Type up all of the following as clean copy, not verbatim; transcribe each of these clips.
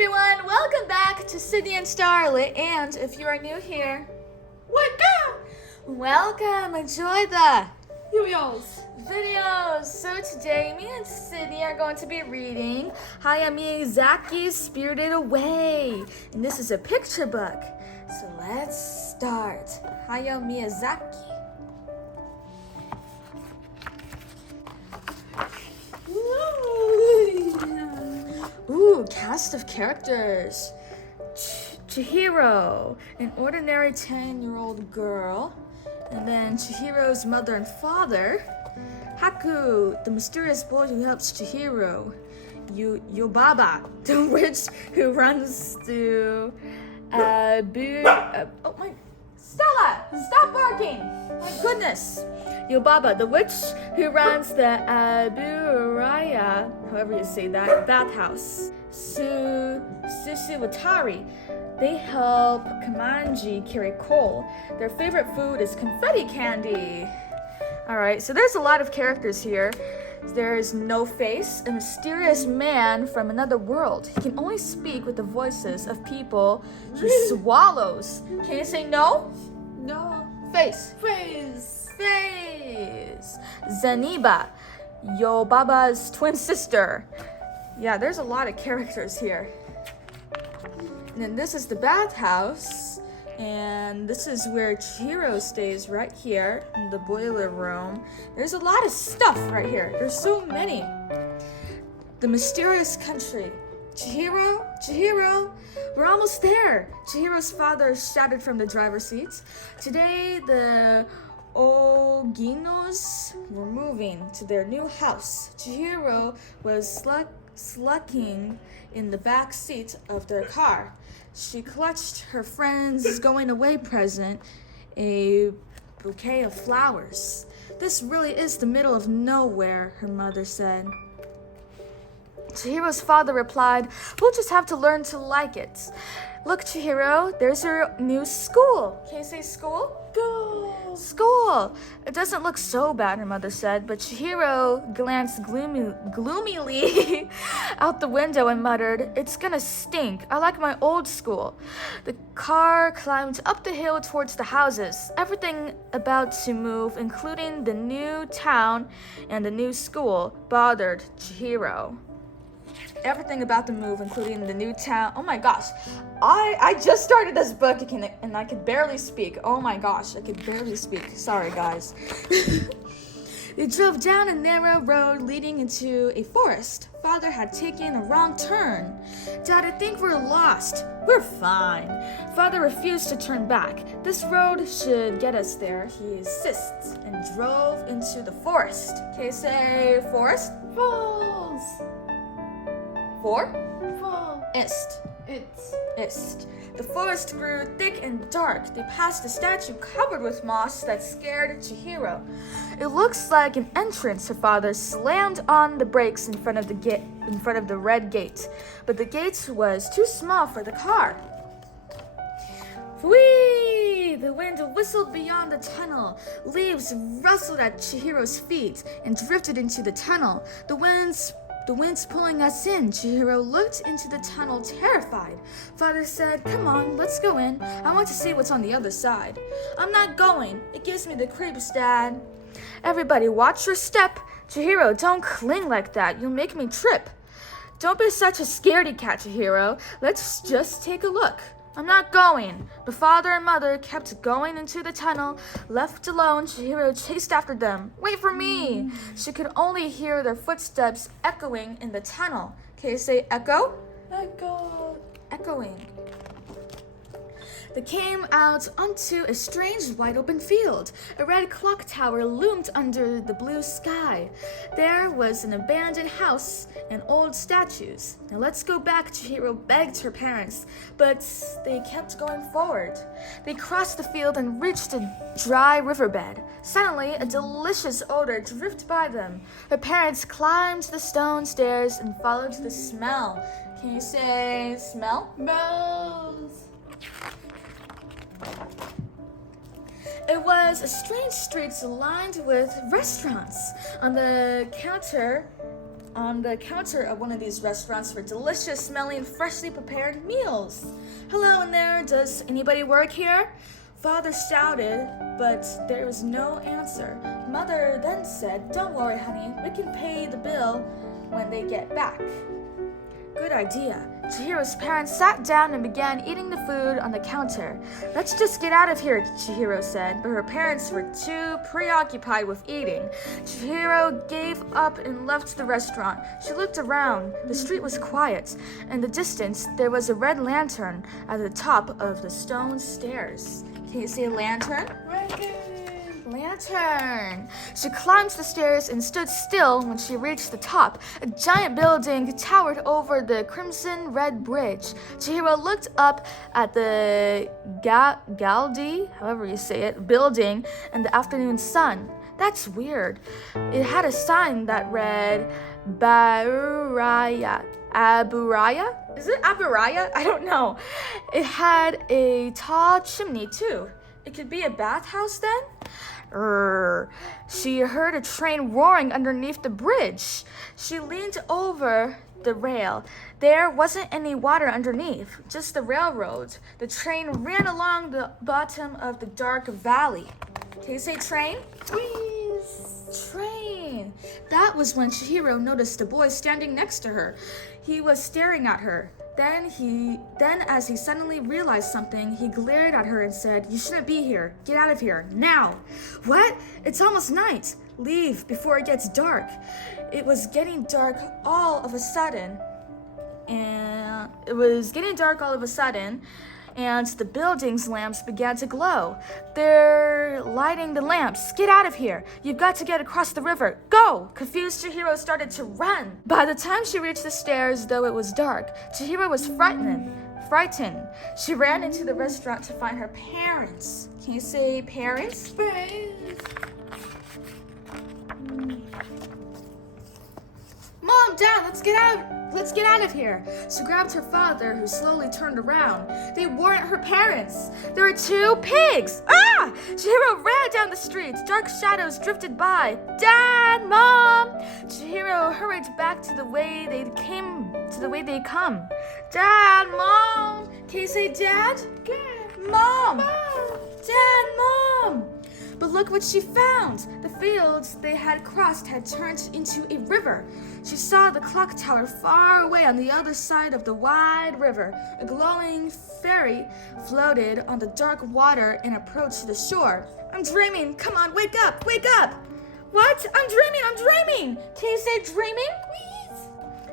everyone, welcome back to Sydney and Starlet, and if you are new here, welcome, enjoy the videos. So today, me and Sydney are going to be reading Hayao Miyazaki's Spirited Away, and this is a picture book, so let's start. Hayao Miyazaki. Ooh, cast of characters. Chihiro, an ordinary 10-year-old girl. And then Chihiro's mother and father. Haku, the mysterious boy who helps Chihiro. Yobaba, the witch who runs through oh my, Stella, stop barking! My goodness. Yobaba, the witch who runs the Aburaya, however you say that, bathhouse. Sushiwatari, they help Kumanji carry coal. Their favorite food is confetti candy. Alright, so there's a lot of characters here. There's No Face, a mysterious man from another world. He can only speak with the voices of people he swallows. Can you say no? No. Face. Zeniba, Yobaba's twin sister. Yeah, there's a lot of characters here. And then this is the bathhouse, and this is where Chihiro stays, right here in the boiler room. There's a lot of stuff right here. There's so many. The mysterious country. Chihiro, we're almost there. Chihiro's father shouted from the driver's seat. Today, the Oginos were moving to their new house. Chihiro was slacking in the back seat of their car. She clutched her friend's going away present, a bouquet of flowers. This really is the middle of nowhere, her mother said. Chihiro's father replied, "We'll just have to learn to like it. Look, Chihiro, there's your new school." Can you say school? School. It doesn't look so bad, her mother said, but Chihiro glanced gloomily out the window and muttered, "It's gonna stink. I like my old school." The car climbed up the hill towards the houses. Everything about to move, including the new town and the new school, bothered Chihiro. Everything about the move, including the new town. Oh my gosh, I just started this book and I could barely speak. Oh my gosh, I could barely speak. Sorry, guys. They drove down a narrow road leading into a forest. Father had taken a wrong turn. "Dad, I think we're lost." "We're fine." Father refused to turn back. "This road should get us there," he insists, and drove into the forest. Okay, say forest. Falls. Ist. The forest grew thick and dark. They passed a statue covered with moss that scared Chihiro. "It looks like an entrance," her father slammed on the brakes in front of the red gate. But the gate was too small for the car. Whee! The wind whistled beyond the tunnel. Leaves rustled at Chihiro's feet and drifted into the tunnel. The wind's pulling us in." Chihiro looked into the tunnel, terrified. Father said, "Come on, let's go in. I want to see what's on the other side." "I'm not going. It gives me the creeps, Dad." "Everybody, watch your step. Chihiro, don't cling like that. You'll make me trip." "Don't be such a scaredy cat, Chihiro. Let's just take a look." "I'm not going." The father and mother kept going into the tunnel. Left alone, Chihiro chased after them. "Wait for me!" She could only hear their footsteps echoing in the tunnel. Can you say echo? Echoing. They came out onto a strange wide-open field. A red clock tower loomed under the blue sky. There was an abandoned house and old statues. "Now let's go back," Chihiro begged her parents, but they kept going forward. They crossed the field and reached a dry riverbed. Suddenly, a delicious odor drifted by them. Her parents climbed the stone stairs and followed the smell. Can you say smell? Bells. It was a strange street lined with restaurants. On the counter On the counter of one of these restaurants were delicious smelling, freshly prepared meals. Hello in there, does anybody work here? Father shouted, but there was no answer. Mother then said, don't worry, honey, we can pay the bill when they get back. Good idea. Chihiro's parents sat down and began eating the food on the counter. Let's just get out of here, Chihiro said, but her parents were too preoccupied with eating. Chihiro gave up and left the restaurant. She looked around. The street was quiet. In the distance, there was a red lantern at the top of the stone stairs. Can you see a lantern? Lantern! She climbed the stairs and stood still when she reached the top. A giant building towered over the crimson-red bridge. Chihiro looked up at the Galdi, however you say it, building in the afternoon sun. That's weird. It had a sign that read Aburaya. Is it Aburaya? I don't know. It had a tall chimney too. It could be a bathhouse then? She heard a train roaring underneath the bridge. She leaned over the rail. There wasn't any water underneath, just the railroad. The train ran along the bottom of the dark valley. Can you say train? Please. Train. That was when Chihiro noticed a boy standing next to her. He was staring at her. Then as he suddenly realized something, he glared at her and said, you shouldn't be here. Get out of here, now. What? It's almost night. Leave before it gets dark. It was getting dark all of a sudden. And the building's lamps began to glow. They're lighting the lamps. Get out of here. You've got to get across the river. Go! Confused Chihiro started to run. By the time she reached the stairs, though it was dark, Chihiro was frightened. She ran into the restaurant to find her parents. Can you say parents? Parents. Mom, Dad, let's get out of here. She grabbed her father, who slowly turned around. They weren't her parents. There were two pigs. Ah! Chihiro ran down the street. Dark shadows drifted by. Dad, Mom! Chihiro hurried back to the way they'd come. Dad, Mom! Can you say Dad? Mom! Dad, Mom! But look what she found! The fields they had crossed had turned into a river. She saw the clock tower far away on the other side of the wide river. A glowing ferry floated on the dark water and approached the shore. I'm dreaming! Come on, wake up! Wake up! What? I'm dreaming! Can you say dreaming?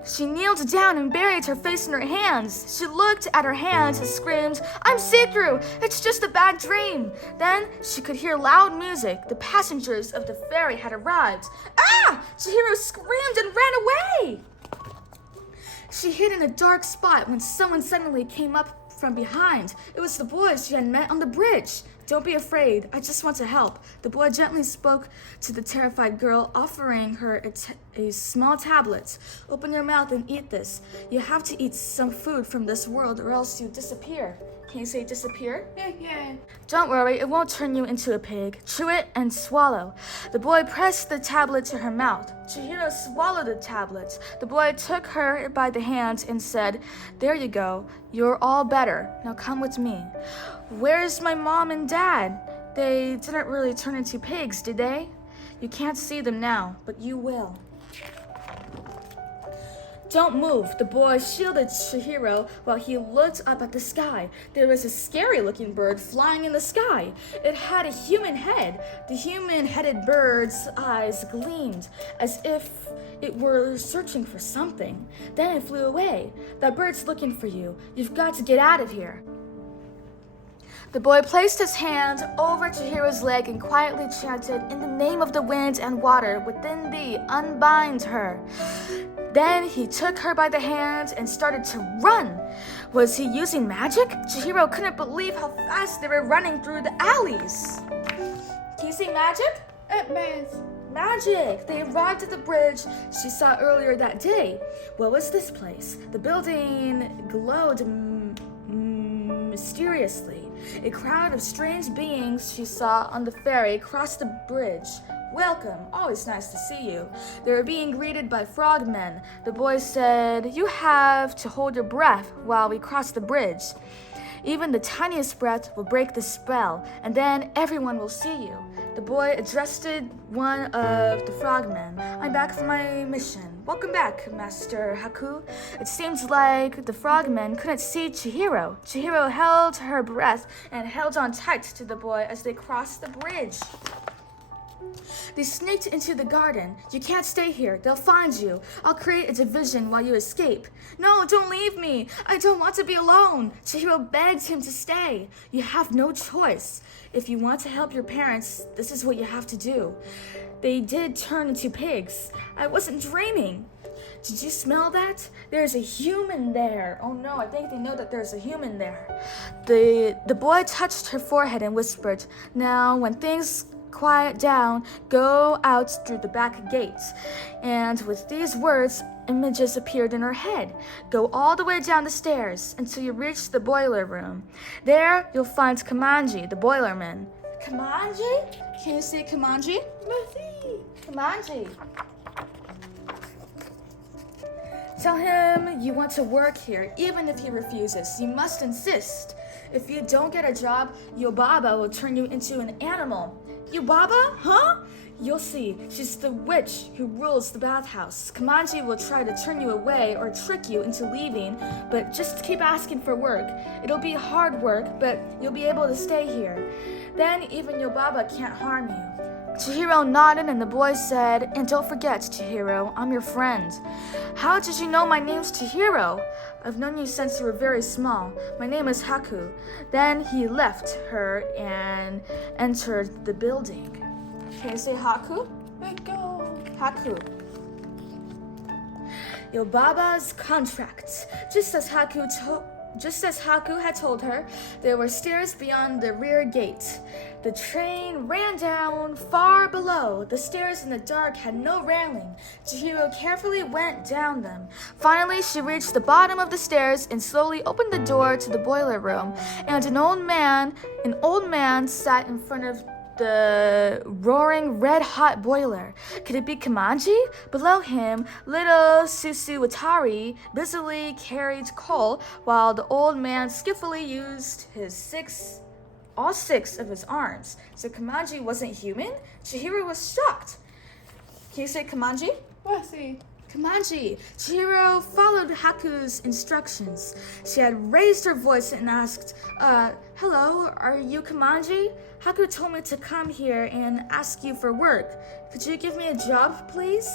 She kneeled down and buried her face in her hands. She looked at her hands and screamed, I'm see-through! It's just a bad dream! Then she could hear loud music. The passengers of the ferry had arrived. Ah! Chihiro screamed and ran away! She hid in a dark spot when someone suddenly came up from behind. It was the boys she had met on the bridge. Don't be afraid. I just want to help. The boy gently spoke to the terrified girl, offering her a small tablet. Open your mouth and eat this. You have to eat some food from this world or else you disappear. Can you say disappear? Yeah. Don't worry, it won't turn you into a pig. Chew it and swallow. The boy pressed the tablet to her mouth. Chihiro swallowed the tablet. The boy took her by the hand and said, There you go. You're all better. Now come with me. Where's my mom and dad? They didn't really turn into pigs, did they? You can't see them now, but you will. Don't move. The boy shielded Chihiro while he looked up at the sky. There was a scary-looking bird flying in the sky. It had a human head. The human-headed bird's eyes gleamed as if it were searching for something. Then it flew away. That bird's looking for you. You've got to get out of here. The boy placed his hand over Chihiro's leg and quietly chanted, In the name of the wind and water within thee, unbind her. Then he took her by the hand and started to run. Was he using magic? Chihiro couldn't believe how fast they were running through the alleys. Can you see magic? Magic! They arrived at the bridge she saw earlier that day. What was this place? The building glowed mysteriously. A crowd of strange beings she saw on the ferry crossed the bridge. Welcome, always nice to see you. They were being greeted by frogmen. The boy said, you have to hold your breath while we cross the bridge. Even the tiniest breath will break the spell, and then everyone will see you. The boy addressed one of the frogmen. I'm back from my mission. Welcome back, Master Haku. It seems like the frogmen couldn't see Chihiro. Chihiro held her breath and held on tight to the boy as they crossed the bridge. They sneaked into the garden. You can't stay here. They'll find you. I'll create a division while you escape. No, don't leave me. I don't want to be alone. Chihiro begged him to stay. You have no choice. If you want to help your parents, this is what you have to do. They did turn into pigs. I wasn't dreaming. Did you smell that? There's a human there. Oh no, I think they know that there's a human there. The boy touched her forehead and whispered, now when things quiet down, go out through the back gate. And with these words, images appeared in her head. Go all the way down the stairs until you reach the boiler room. There, you'll find Kumanji the Boilerman. Kumanji? Can you say Kumanji? Kumanji. Tell him you want to work here, even if he refuses. You must insist. If you don't get a job, Yobaba will turn you into an animal. Yobaba? Huh? You'll see. She's the witch who rules the bathhouse. Kumanji will try to turn you away or trick you into leaving, but just keep asking for work. It'll be hard work, but you'll be able to stay here. Then even Yobaba can't harm you. Chihiro nodded and the boy said, and don't forget, Chihiro, I'm your friend. How did you know my name's Chihiro? I've known you since you were very small. My name is Haku. Then he left her and entered the building. Can you say Haku? Let go. Haku. Yobaba's contract. Just as Haku had told her, there were stairs beyond the rear gate. The train ran down far below. The stairs in the dark had no railing. Chihiro carefully went down them. Finally, she reached the bottom of the stairs and slowly opened the door to the boiler room. And an old man sat in front of the roaring red-hot boiler. Could it be Kumanji? Below him, little Susuwatari busily carried coal while the old man skillfully used all six of his arms. So Kumanji wasn't human? Chihiro was shocked. Can you say Kumanji? Kumanji. Chihiro followed Haku's instructions. She had raised her voice and asked, hello, are you Kumanji? Haku told me to come here and ask you for work. Could you give me a job, please?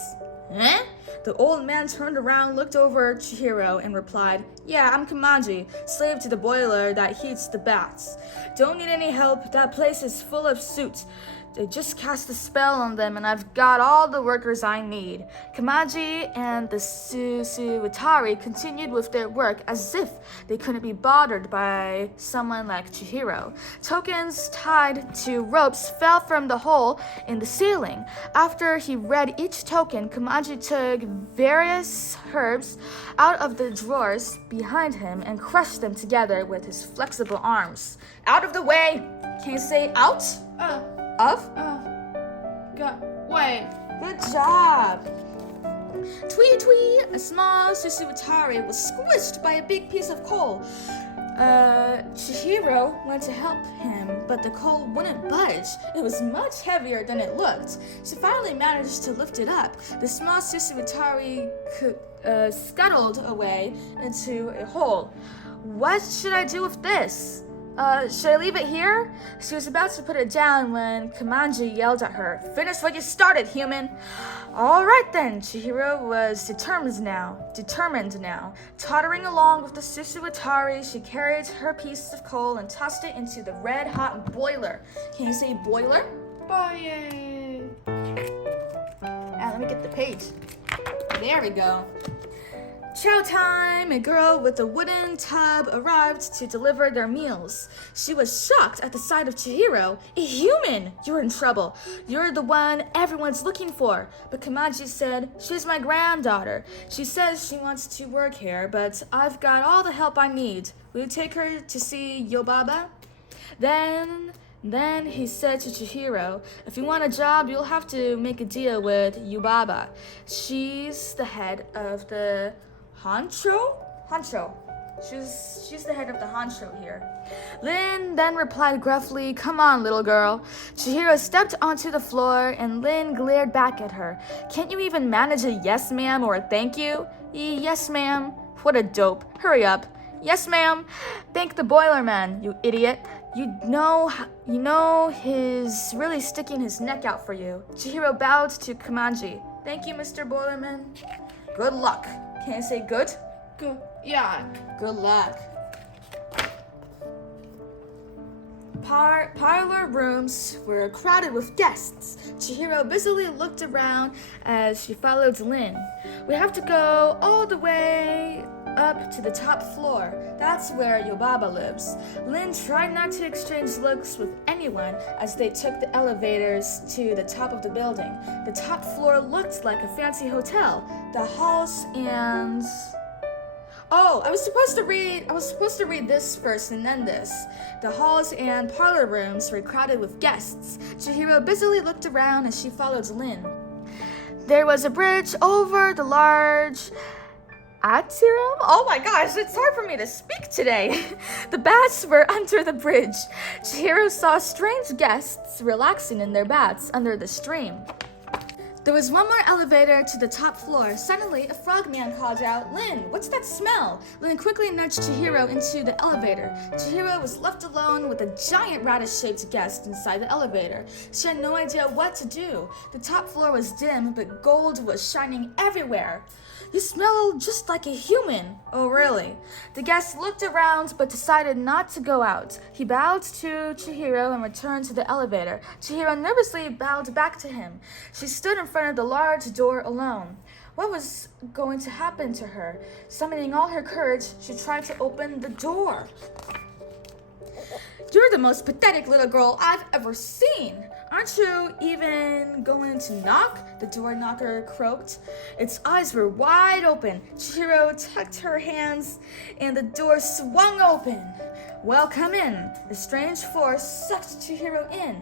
Eh? The old man turned around, looked over Chihiro, and replied, yeah, I'm Kumanji, slave to the boiler that heats the baths. Don't need any help. That place is full of suits. They just cast a spell on them, and I've got all the workers I need. Kumanji and the Susuwatari continued with their work as if they couldn't be bothered by someone like Chihiro. Tokens tied to ropes fell from the hole in the ceiling. After he read each token, Kumanji took various herbs out of the drawers behind him and crushed them together with his flexible arms. Out of the way! Can you say out? Wait. Good job. Twee twee! A small Susuwatari was squished by a big piece of coal. Chihiro went to help him, but the coal wouldn't budge. It was much heavier than it looked. She finally managed to lift it up. The small Susuwatari scuttled away into a hole. What should I do with this? Should I leave it here? She was about to put it down when Kumanji yelled at her, finish what you started, human! All right then, Chihiro was determined now. Tottering along with the Susuwatari, she carried her piece of coal and tossed it into the red-hot boiler. Can you say boiler? Boy. Let me get the page. There we go. Chow time! A girl with a wooden tub arrived to deliver their meals. She was shocked at the sight of Chihiro. A human! You're in trouble. You're the one everyone's looking for. But Kumanji said, she's my granddaughter. She says she wants to work here, but I've got all the help I need. Will you take her to see Yobaba? Then Then he said to Chihiro, if you want a job, you'll have to make a deal with Yubaba. She's the head of the Honcho? She's the head of the Honcho here. Lin then replied gruffly, come on, little girl. Chihiro stepped onto the floor and Lin glared back at her. Can't you even manage a yes ma'am or a thank you? Yes ma'am. What a dope. Hurry up. Yes ma'am. Thank the Boilerman, you idiot. You know he's really sticking his neck out for you. Chihiro bowed to Kumanji. Thank you, Mr. Boilerman. Good luck. Can I say good? Good. Yeah. Good luck. Parlor rooms were crowded with guests. Chihiro busily looked around as she followed Lin. We have to go all the way up to the top floor. That's where Yubaba lives. Lin tried not to exchange looks with anyone as they took the elevators to the top of the building. The top floor looked like a fancy hotel. The halls and... Oh, I was supposed to read this first and then this. The halls and parlor rooms were crowded with guests. Chihiro busily looked around as she followed Lin. There was a bridge over the large atrium. Oh my gosh, it's hard for me to speak today. The baths were under the bridge. Chihiro saw strange guests relaxing in their baths under the stream. There was one more elevator to the top floor. Suddenly, a frogman called out, Lin, what's that smell? Lin quickly nudged Chihiro into the elevator. Chihiro was left alone with a giant radish-shaped guest inside the elevator. She had no idea what to do. The top floor was dim, but gold was shining everywhere. You smell just like a human. Oh, really? The guest looked around but decided not to go out. He bowed to Chihiro and returned to the elevator. Chihiro nervously bowed back to him. She stood in front of the large door alone. What was going to happen to her? Summoning all her courage, she tried to open the door. You're the most pathetic little girl I've ever seen. Aren't you even going to knock? The door knocker croaked. Its eyes were wide open. Chihiro tucked her hands and the door swung open. Well, come in. The strange force sucked Chihiro in.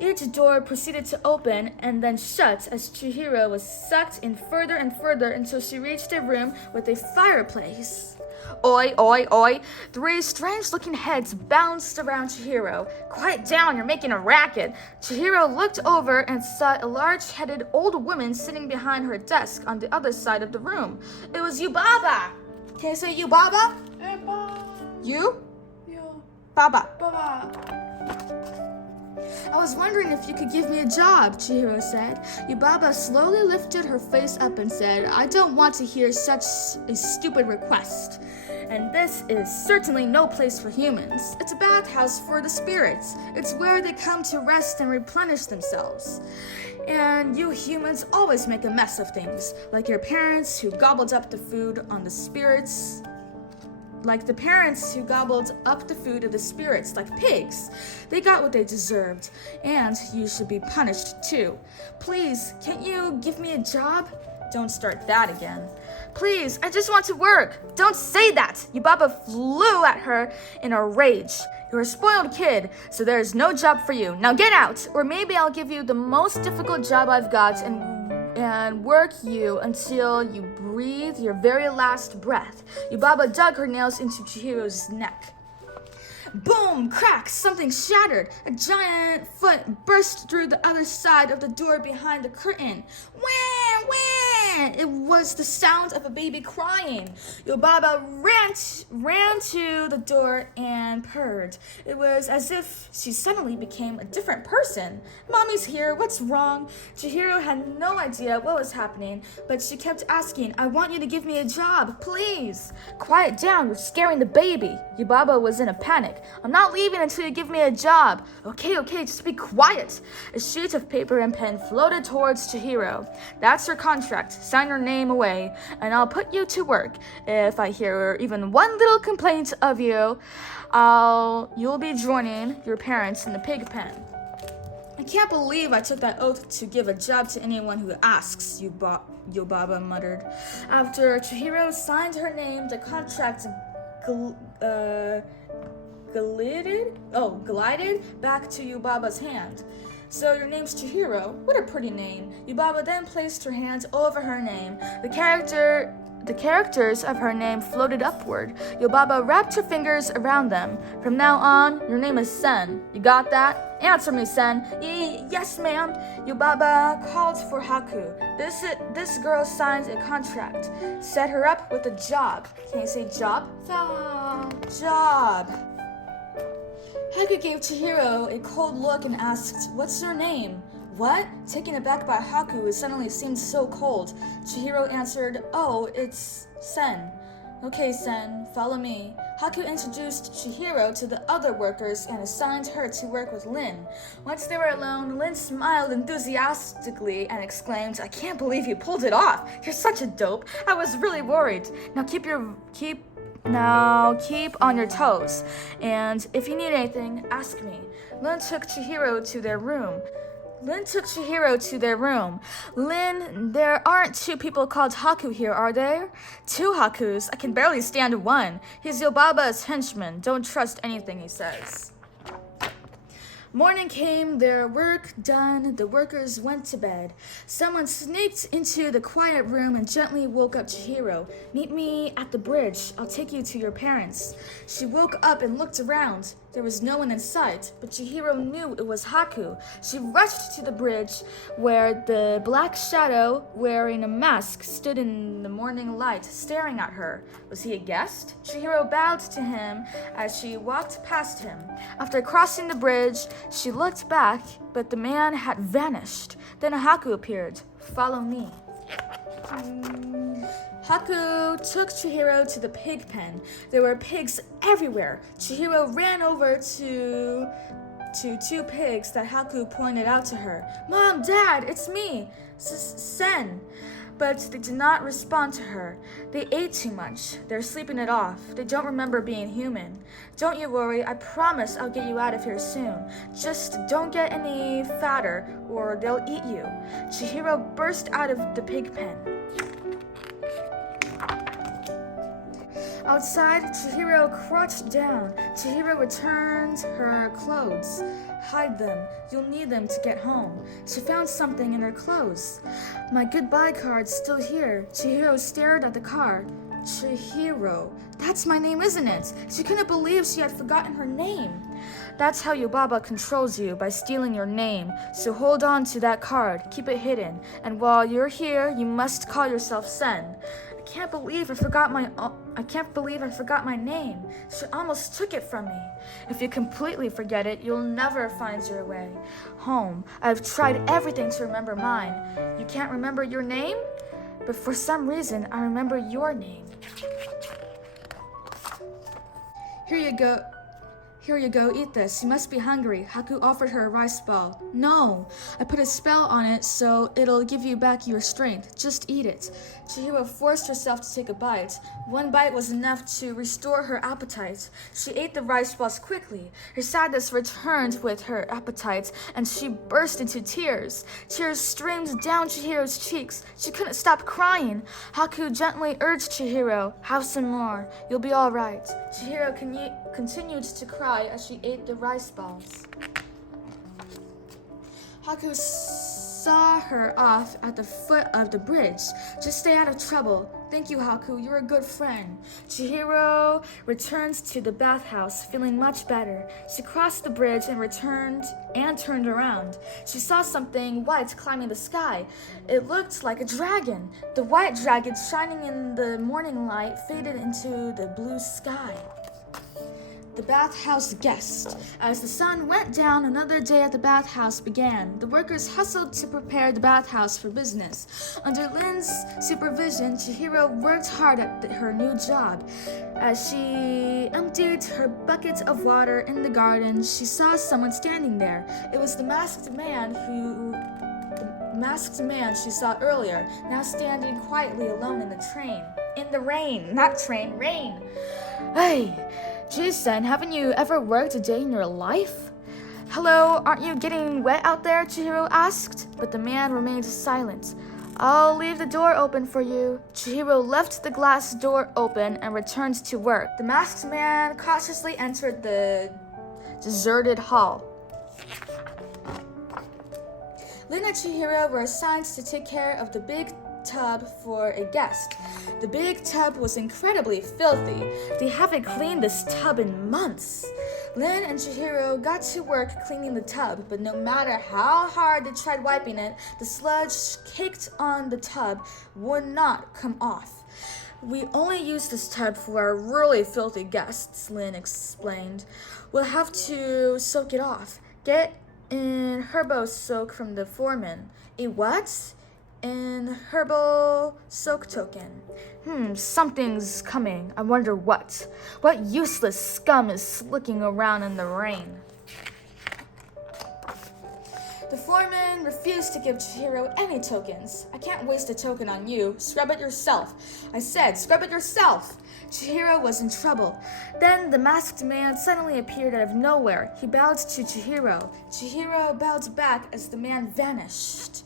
Each door proceeded to open and then shut as Chihiro was sucked in further and further until she reached a room with a fireplace. Oi, oi, oi. 3 strange-looking heads bounced around Chihiro. Quiet down, you're making a racket. Chihiro looked over and saw a large-headed old woman sitting behind her desk on the other side of the room. It was Yubaba. Can I say Yubaba? You? Yo. Baba. Baba. I was wondering if you could give me a job, Chihiro said. Yubaba slowly lifted her face up and said, I don't want to hear such a stupid request. And this is certainly no place for humans. It's a bathhouse for the spirits. It's where they come to rest and replenish themselves. And you humans always make a mess of things, like your parents who gobbled up the food on the spirits. Like the parents who gobbled up the food of the spirits like pigs. They got what they deserved, and you should be punished too. Please, can't you give me a job? Don't start that again. Please, I just want to work. Don't say that. Yubaba flew at her in a rage. You're a spoiled kid, so there's no job for you. Now get out, or maybe I'll give you the most difficult job I've got and work you until you breathe your very last breath. Yubaba dug her nails into Chihiro's neck. Boom! Crack! Something shattered. A giant foot burst through the other side of the door behind the curtain. Wah! Wah! It was the sound of a baby crying. Yubaba ran to the door and purred. It was as if she suddenly became a different person. Mommy's here. What's wrong? Chihiro had no idea what was happening, but she kept asking, I want you to give me a job, please. Quiet down. You're scaring the baby. Yubaba was in a panic. I'm not leaving until you give me a job. Okay, just be quiet. A sheet of paper and pen floated towards Chihiro. That's your contract. Sign your name away, and I'll put you to work. If I hear even one little complaint of you, you'll be joining your parents in the pig pen. I can't believe I took that oath to give a job to anyone who asks, Yubaba muttered. After Chihiro signed her name, the contract glided back to Yubaba's hand. So your name's Chihiro. What a pretty name. Yubaba then placed her hands over her name. The characters of her name floated upward. Yubaba wrapped her fingers around them. From now on, your name is Sen. You got that? Answer me, Sen. Yes, ma'am. Yubaba called for Haku. This girl signed a contract. Set her up with a job. Can you say job? Job. Haku gave Chihiro a cold look and asked, "What's your name?" "What?" Taken aback by Haku, who suddenly seemed so cold, Chihiro answered, "Oh, it's Sen." "Okay, Sen, follow me." Haku introduced Chihiro to the other workers and assigned her to work with Lin. Once they were alone, Lin smiled enthusiastically and exclaimed, "I can't believe you pulled it off. You're such a dope. I was really worried. Now keep on your toes, and if you need anything, ask me." Lin took Chihiro to their room. Lin, there aren't two people called Haku here, are there? Two Hakus? I can barely stand one. He's Yubaba's henchman. Don't trust anything he says. Morning came, their work done, the workers went to bed. Someone sneaked into the quiet room and gently woke up Chihiro. "Meet me at the bridge. I'll take you to your parents." She woke up and looked around. There was no one in sight, but Chihiro knew it was Haku. She rushed to the bridge where the black shadow wearing a mask stood in the morning light, staring at her. Was he a guest? Chihiro bowed to him as she walked past him. After crossing the bridge, she looked back, but the man had vanished. Then Haku appeared. "Follow me." Haku took Chihiro to the pig pen. There were pigs everywhere. Chihiro ran over to two pigs that Haku pointed out to her. "Mom, Dad, it's me, Sen." But they did not respond to her. They ate too much. They're sleeping it off. They don't remember being human. "Don't you worry. I promise I'll get you out of here soon. Just don't get any fatter or they'll eat you." Chihiro burst out of the pig pen. Outside, Chihiro crouched down. Chihiro returned her clothes. "Hide them. You'll need them to get home." She found something in her clothes. "My goodbye card's still here." Chihiro stared at the card. Chihiro. That's my name, isn't it? She couldn't believe she had forgotten her name. That's how Yubaba controls you, by stealing your name. So hold on to that card, keep it hidden, and while you're here, you must call yourself Sen. I can't believe I forgot my name. She almost took it from me. If you completely forget it, you'll never find your way home. I've tried everything to remember mine. You can't remember your name? But for some reason, I remember your name. Here you go, eat this. You must be hungry. Haku offered her a rice ball. "No, I put a spell on it so it'll give you back your strength. Just eat it." Chihiro forced herself to take a bite. One bite was enough to restore her appetite. She ate the rice balls quickly. Her sadness returned with her appetite, and she burst into tears. Tears streamed down Chihiro's cheeks. She couldn't stop crying. Haku gently urged Chihiro, "Have some more. You'll be all right." Chihiro continued to cry as she ate the rice balls. Haku saw her off at the foot of the bridge. "Just stay out of trouble." "Thank you, Haku. You're a good friend." Chihiro returned to the bathhouse, feeling much better. She crossed the bridge and turned around. She saw something white climbing the sky. It looked like a dragon. The white dragon, shining in the morning light, faded into the blue sky. The bathhouse guest. As the sun went down, another day at the bathhouse began. The workers hustled to prepare the bathhouse for business. Under Lin's supervision, Chihiro worked hard at her new job. As she emptied her bucket of water in the garden, she saw someone standing there. It was the masked man she saw earlier, now standing quietly alone in the train. In the rain, not train, rain. Hey, geez, Sen, haven't you ever worked a day in your life? "Hello, aren't you getting wet out there?" Chihiro asked, but the man remained silent. I'll leave the door open for you. Chihiro left the glass door open and returned to work. The masked man cautiously entered the deserted hall. Lin and Chihiro were assigned to take care of the big tub for a guest. The big tub was incredibly filthy. They haven't cleaned this tub in months. Lin and Chihiro got to work cleaning the tub, but no matter how hard they tried wiping it, the sludge caked on the tub would not come off. We only use this tub for our really filthy guests, Lin explained. We'll have to soak it off. Get an herbal soak from the foreman. A what? An herbal soak token. Something's coming. I wonder what. What useless scum is slicking around in the rain? The foreman refused to give Chihiro any tokens. I can't waste a token on you. Scrub it yourself. I said, scrub it yourself. Chihiro was in trouble. Then the masked man suddenly appeared out of nowhere. He bowed to Chihiro. Chihiro bowed back as the man vanished.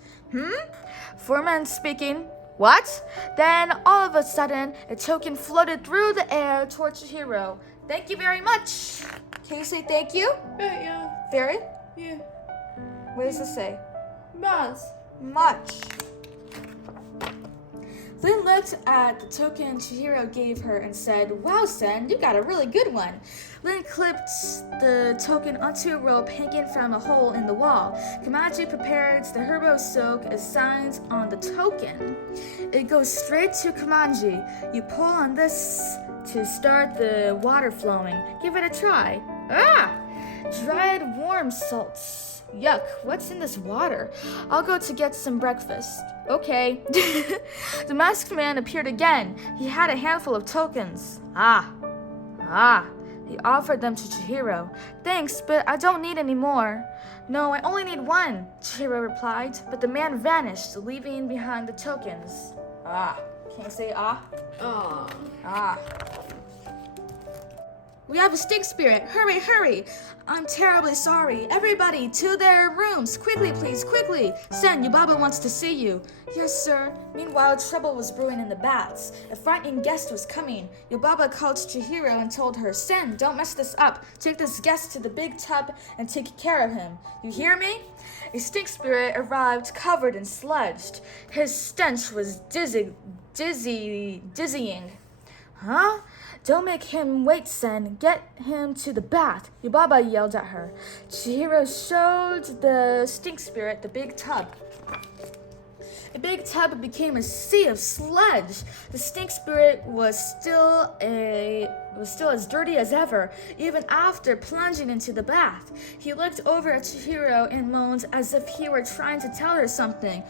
Foreman speaking. What? Then all of a sudden, a token floated through the air toward Chihiro. Thank you very much. Can you say thank you? Yeah. Very? Yeah. What does it say? Much. Lin looked at the token Chihiro gave her and said, Wow, Sen, you got a really good one. Lin clipped the token onto a rope hanging from a hole in the wall. Kumanji prepared the herbal soak as signs on the token. It goes straight to Kumanji. You pull on this to start the water flowing. Give it a try. Dried worm salts. Yuck, what's in this water? I'll go to get some breakfast. Okay. The masked man appeared again. He had a handful of tokens. He offered them to Chihiro. Thanks, but I don't need any more. No, I only need one, Chihiro replied, but the man vanished, leaving behind the tokens. Can you say We have a stink spirit. Hurry, hurry. I'm terribly sorry. Everybody, to their rooms. Quickly, please, quickly. Sen, Yubaba wants to see you. Yes, sir. Meanwhile, trouble was brewing in the baths. A frightening guest was coming. Yubaba called Chihiro and told her, Sen, don't mess this up. Take this guest to the big tub and take care of him. You hear me? A stink spirit arrived covered in sludge. His stench was dizzying. Huh? Don't make him wait, Sen. Get him to the bath, Yubaba yelled at her. Chihiro showed the stink spirit the big tub. The big tub became a sea of sludge. The stink spirit was still as dirty as ever, even after plunging into the bath. He looked over at Chihiro and moaned as if he were trying to tell her something.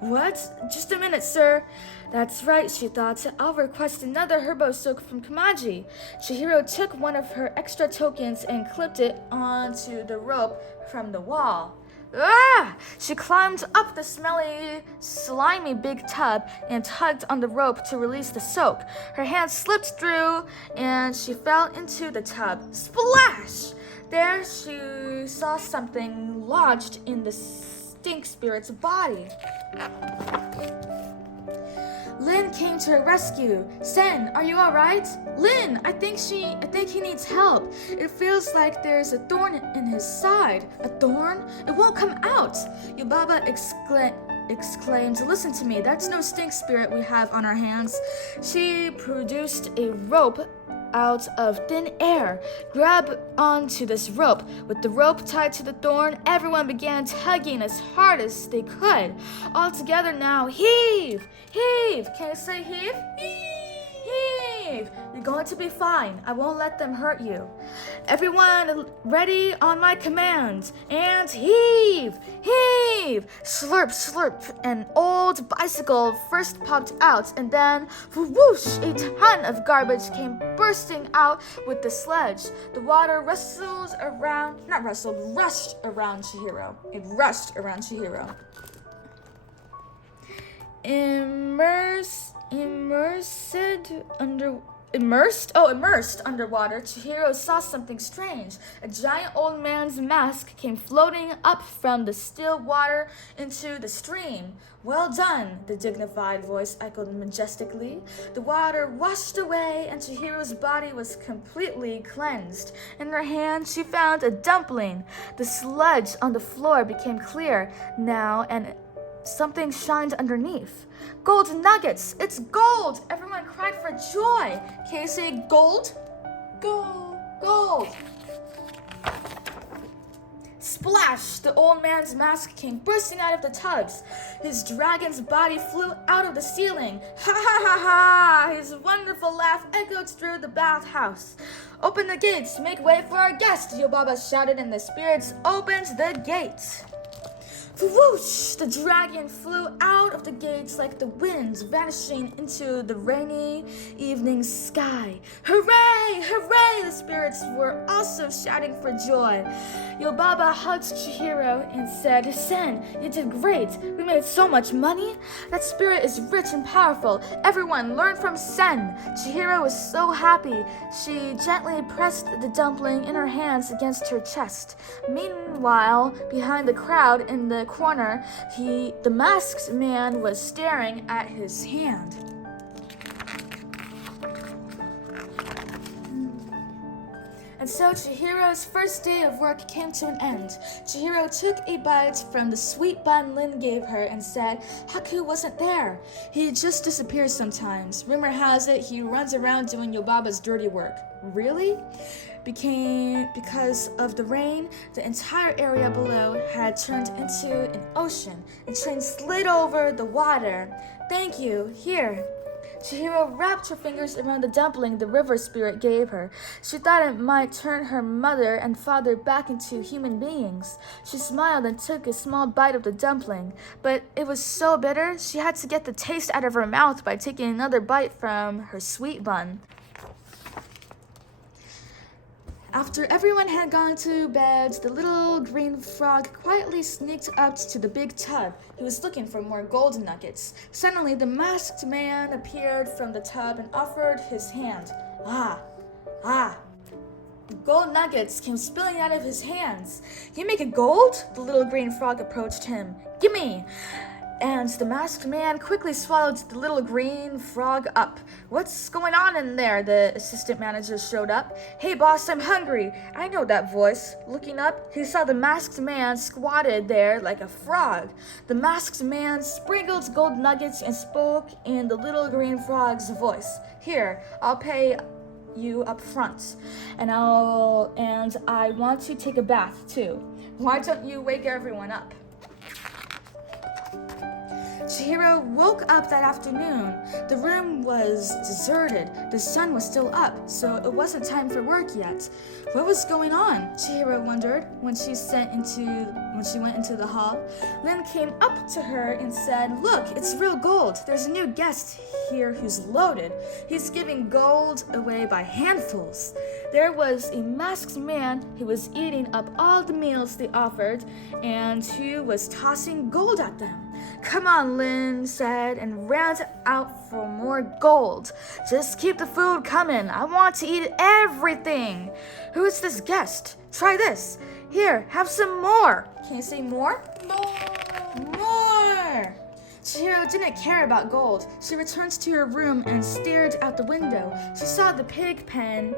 What? Just a minute, sir. That's right, she thought. I'll request another herbal soak from Kumanji. Chihiro took one of her extra tokens and clipped it onto the rope from the wall. She climbed up the smelly, slimy big tub and tugged on the rope to release the soak. Her hand slipped through and she fell into the tub. Splash! There she saw something lodged in the stink spirit's body. Lin came to her rescue. Sen, are you alright? Lin, I think he needs help. It feels like there's a thorn in his side. A thorn? It won't come out. Yubaba exclaimed, Listen to me, that's no stink spirit we have on our hands. She produced a rope out of thin air. Grab onto this rope. With the rope tied to the thorn, everyone began tugging as hard as they could. All together now, heave! Heave! Can you say heave? Heave! You're going to be fine. I won't let them hurt you. Everyone ready on my command. And heave! Heave! Slurp, slurp. An old bicycle first popped out, and then whoosh! A ton of garbage came bursting out with the sledge. The water rushed around Chihiro. It rushed around Chihiro. Immersed Immersed underwater, Chihiro saw something strange. A giant old man's mask came floating up from the still water into the stream. Well done, the dignified voice echoed majestically. The water washed away, and Chihiro's body was completely cleansed. In her hand, she found a dumpling. The sludge on the floor became clear now, and something shined underneath. Gold nuggets! It's gold! Everyone cried for joy. Can you say gold? Gold. Gold! Splash! The old man's mask came bursting out of the tubs. His dragon's body flew out of the ceiling. Ha ha ha ha! His wonderful laugh echoed through the bathhouse. Open the gates! Make way for our guest! Yobaba shouted, and the spirits opened the gates. Whoosh! The dragon flew out of the gates like the wind, vanishing into the rainy evening sky. Hooray! Hooray! The spirits were also shouting for joy. Yobaba hugged Chihiro and said, Sen, you did great. We made so much money. That spirit is rich and powerful. Everyone learn from Sen. Chihiro was so happy. She gently pressed the dumpling in her hands against her chest. Meanwhile, behind the crowd in the corner, the masked man was staring at his hand. And so Chihiro's first day of work came to an end. Chihiro took a bite from the sweet bun Lin gave her and said, Haku wasn't there. He just disappears sometimes. Rumor has it he runs around doing Yobaba's dirty work. Really? Because of the rain, the entire area below had turned into an ocean, and train slid over the water. Thank you. Here. Chihiro wrapped her fingers around the dumpling the river spirit gave her. She thought it might turn her mother and father back into human beings. She smiled and took a small bite of the dumpling, but it was so bitter she had to get the taste out of her mouth by taking another bite from her sweet bun. After everyone had gone to bed, the little green frog quietly sneaked up to the big tub. He was looking for more gold nuggets. Suddenly, the masked man appeared from the tub and offered his hand. Ah. Gold nuggets came spilling out of his hands. You make it gold? The little green frog approached him. Gimme! And the masked man quickly swallowed the little green frog up. What's going on in there? The assistant manager showed up. Hey boss, I'm hungry. I know that voice. Looking up, he saw the masked man squatted there like a frog. The masked man sprinkled gold nuggets and spoke in the little green frog's voice. Here, I'll pay you up front. And I want to take a bath too. Why don't you wake everyone up? Chihiro woke up that afternoon. The room was deserted. The sun was still up, so it wasn't time for work yet. What was going on? Chihiro wondered when she went into the hall. Lin came up to her and said, Look, it's real gold. There's a new guest here who's loaded. He's giving gold away by handfuls. There was a masked man who was eating up all the meals they offered and who was tossing gold at them. Come on, Lin said, and ran out for more gold. Just keep the food coming. I want to eat everything. Who is this guest? Try this. Here, have some more. Can you say more? More. Chihiro didn't care about gold. She returned to her room and stared out the window. She saw the pig pen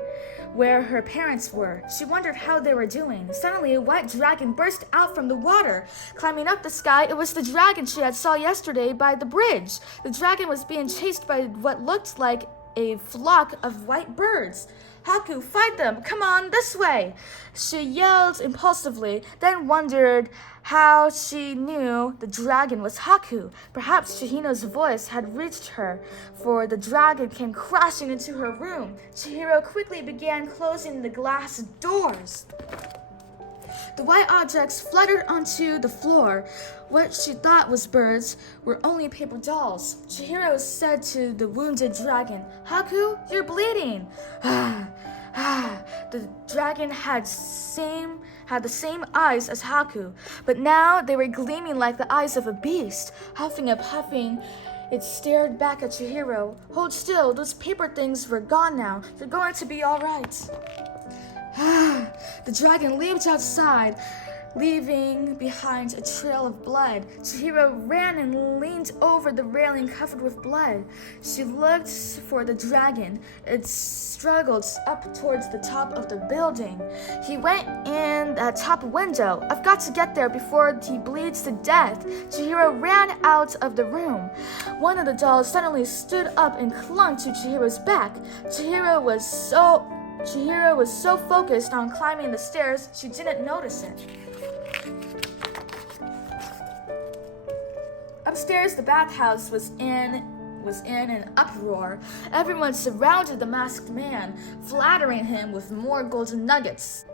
where her parents were. She wondered how they were doing. Suddenly, a white dragon burst out from the water. Climbing up the sky, it was the dragon she had saw yesterday by the bridge. The dragon was being chased by what looked like a flock of white birds. Haku, fight them! Come on, this way! She yelled impulsively, then wondered how she knew the dragon was Haku. Perhaps Chihino's voice had reached her, for the dragon came crashing into her room. Chihiro quickly began closing the glass doors. The white objects fluttered onto the floor. What she thought was birds were only paper dolls. Chihiro said to the wounded dragon, Haku, you're bleeding. The dragon had the same eyes as Haku, but now they were gleaming like the eyes of a beast. Huffing and puffing, It stared back at Chihiro. Hold still, those paper things were gone now. You're going to be all right. The dragon leaped outside, leaving behind a trail of blood. Chihiro ran and leaned over the railing covered with blood. She looked for the dragon. It struggled up towards the top of the building. He went in the top window. I've got to get there before he bleeds to death. Chihiro ran out of the room. One of the dolls suddenly stood up and clung to Chihiro's back. Chihiro was so focused on climbing the stairs, she didn't notice it. Upstairs, the bathhouse was in an uproar. Everyone surrounded the masked man, flattering him with more golden nuggets.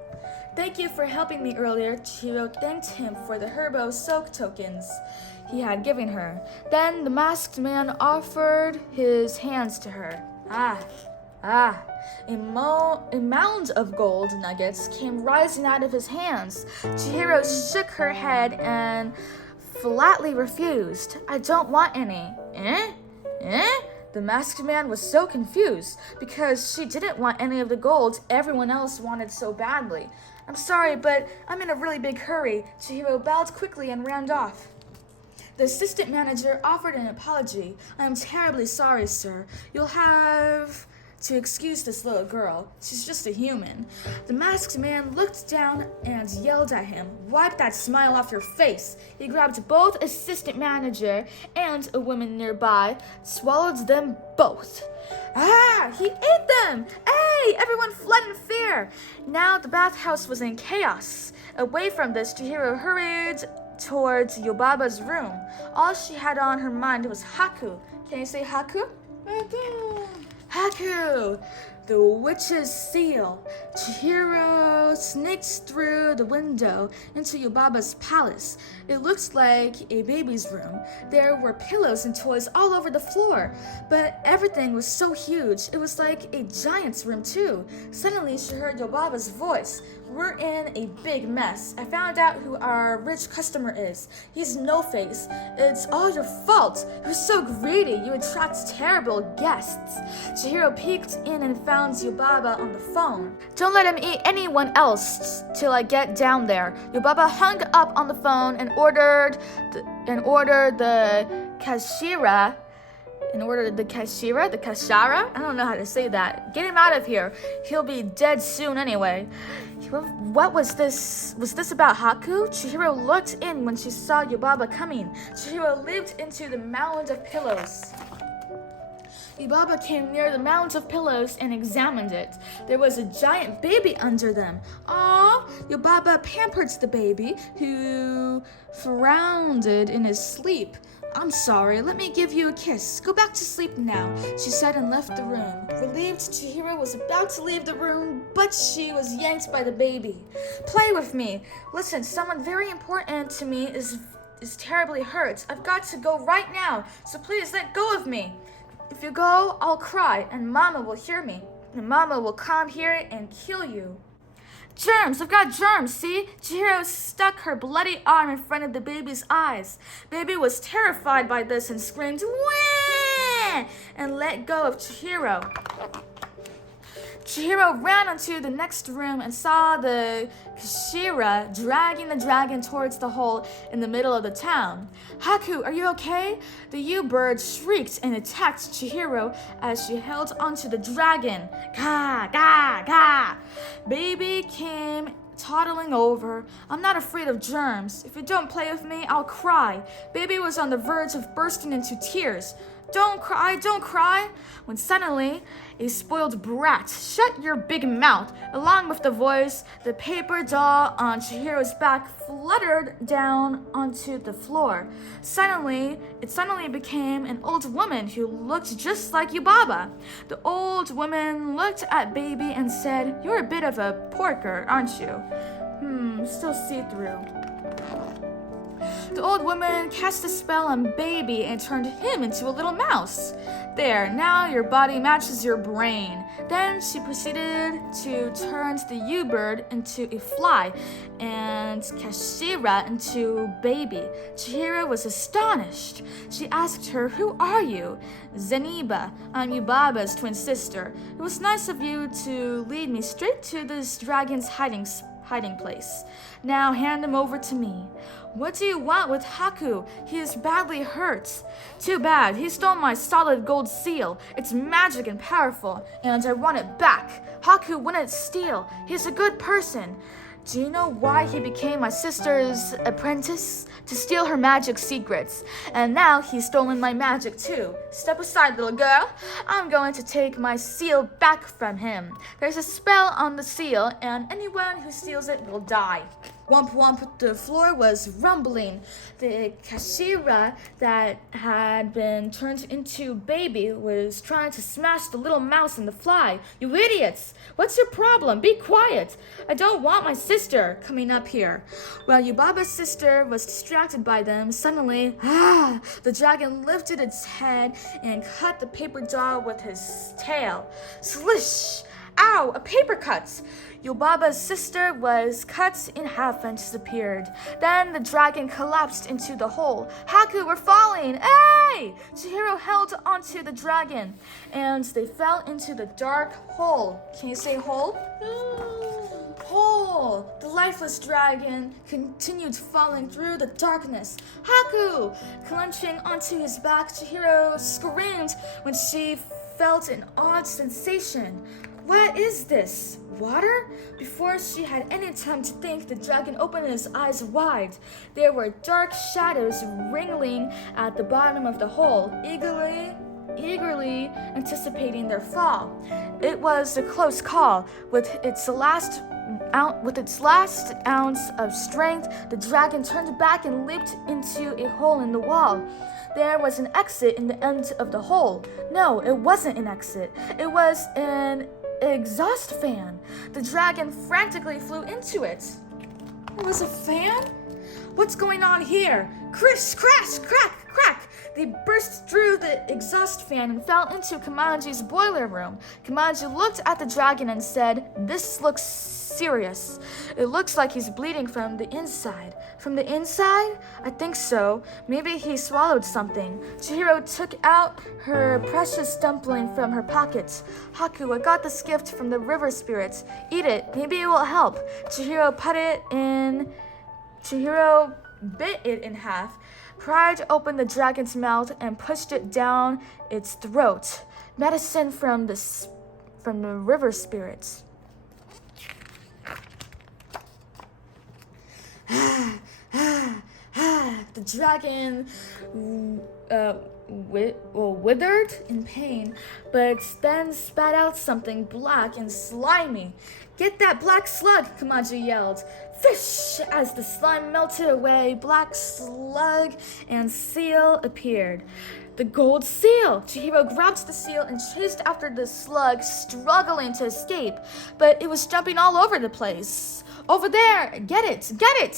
Thank you for helping me earlier. Chihiro thanked him for the herbo soak tokens he had given her. Then the masked man offered his hands to her. A mound of gold nuggets came rising out of his hands. Chihiro shook her head and flatly refused. I don't want any. The masked man was so confused because she didn't want any of the gold everyone else wanted so badly. I'm sorry, but I'm in a really big hurry. Chihiro bowed quickly and ran off. The assistant manager offered an apology. I am terribly sorry, sir. You'll have to excuse this little girl. She's just a human. The masked man looked down and yelled at him. Wipe that smile off your face. He grabbed both assistant manager and a woman nearby, swallowed them both. He ate them! Hey! Everyone fled in fear. Now the bathhouse was in chaos. Away from this, Chihiro hurried towards Yobaba's room. All she had on her mind was Haku. Can you say Haku? Haku, the witch's seal. Chihiro sneaked through the window into Yobaba's palace. It looked like a baby's room. There were pillows and toys all over the floor, but everything was so huge. It was like a giant's room too. Suddenly she heard Yobaba's voice. We're in a big mess. I found out who our rich customer is. He's No-Face. It's all your fault. You're so greedy. You attract terrible guests. Chihiro peeked in and found Yubaba on the phone. Don't let him eat anyone else till I get down there. Yubaba hung up on the phone and ordered the kashira. The kashara? I don't know how to say that. Get him out of here. He'll be dead soon anyway. What was this? Was this about Haku? Chihiro looked in when she saw Yubaba coming. Chihiro leaped into the mound of pillows. Yubaba came near the mound of pillows and examined it. There was a giant baby under them. Aww! Yubaba pampered the baby, who frowned in his sleep. I'm sorry, let me give you a kiss. Go back to sleep now, she said and left the room. Relieved, Chihiro was about to leave the room, but she was yanked by the baby. Play with me. Listen, someone very important to me is terribly hurt. I've got to go right now, so please let go of me. If you go, I'll cry, and Mama will hear me. And Mama will come here and kill you. Germs! I've got germs, see? Chihiro stuck her bloody arm in front of the baby's eyes. Baby was terrified by this and screamed, "Wah!" and let go of Chihiro. Chihiro ran into the next room and saw the Kashira dragging the dragon towards the hole in the middle of the town. Haku, are you okay? The U-bird shrieked and attacked Chihiro as she held onto the dragon. Ga, ga, ga. Baby came toddling over. I'm not afraid of germs. If you don't play with me, I'll cry. Baby was on the verge of bursting into tears. Don't cry, don't cry. When suddenly, a spoiled brat, shut your big mouth. Along with the voice, the paper doll on Chihiro's back fluttered down onto the floor. It suddenly became an old woman who looked just like Yubaba. The old woman looked at Baby and said, "You're a bit of a porker, aren't you?" Still see-through. The old woman cast a spell on Baby and turned him into a little mouse. There, now your body matches your brain. Then she proceeded to turn the U-bird into a fly and Kashira into baby. Chihiro was astonished. She asked her, "Who are you?" "Zeniba, I'm Yubaba's twin sister. It was nice of you to lead me straight to this dragon's hiding place. Now hand him over to me." "What do you want with Haku? He is badly hurt." "Too bad. He stole my solid gold seal. It's magic and powerful, and I want it back." "Haku wouldn't steal. He's a good person." "Do you know why he became my sister's apprentice? To steal her magic secrets. And now he's stolen my magic too. Step aside, little girl. I'm going to take my seal back from him. There's a spell on the seal, and anyone who steals it will die." Womp womp, the floor was rumbling. The Kashira that had been turned into baby was trying to smash the little mouse and the fly. "You idiots! What's your problem? Be quiet! I don't want my sister coming up here." While Yubaba's sister was distracted by them, suddenly, the dragon lifted its head and cut the paper doll with his tail. Slish! Ow! A paper cut! Yubaba's sister was cut in half and disappeared. Then the dragon collapsed into the hole. "Haku, we're falling! Hey!" Chihiro held onto the dragon, and they fell into the dark hole. Can you say hole? Hole! The lifeless dragon continued falling through the darkness. "Haku!" Clenching onto his back, Chihiro screamed when she felt an odd sensation. "What is this? Water?" Before she had any time to think, the dragon opened his eyes wide. There were dark shadows wriggling at the bottom of the hole, eagerly anticipating their fall. It was a close call. With its last ounce of strength, the dragon turned back and leaped into a hole in the wall. There was an exit in the end of the hole. No, it wasn't an exit. It was an exhaust fan. The dragon frantically flew into it. It was a fan? What's going on here? Crish, crash, crack, crack! They burst through the exhaust fan and fell into Kumanji's boiler room. Kumanji looked at the dragon and said, "This looks serious. It looks like he's bleeding from the inside." "From the inside? I think so. Maybe he swallowed something." Chihiro took out her precious dumpling from her pocket. "Haku, I got this gift from the river spirits. Eat it. Maybe it will help." Chihiro bit it in half, pried open the dragon's mouth, and pushed it down its throat. Medicine from the river spirits. The dragon withered in pain, but then spat out something black and slimy. "Get that black slug!" Kumanji yelled. Fish! As the slime melted away, black slug and seal appeared. The gold seal! Chihiro grabbed the seal and chased after the slug, struggling to escape, but it was jumping all over the place. "Over there! Get it! Get it!"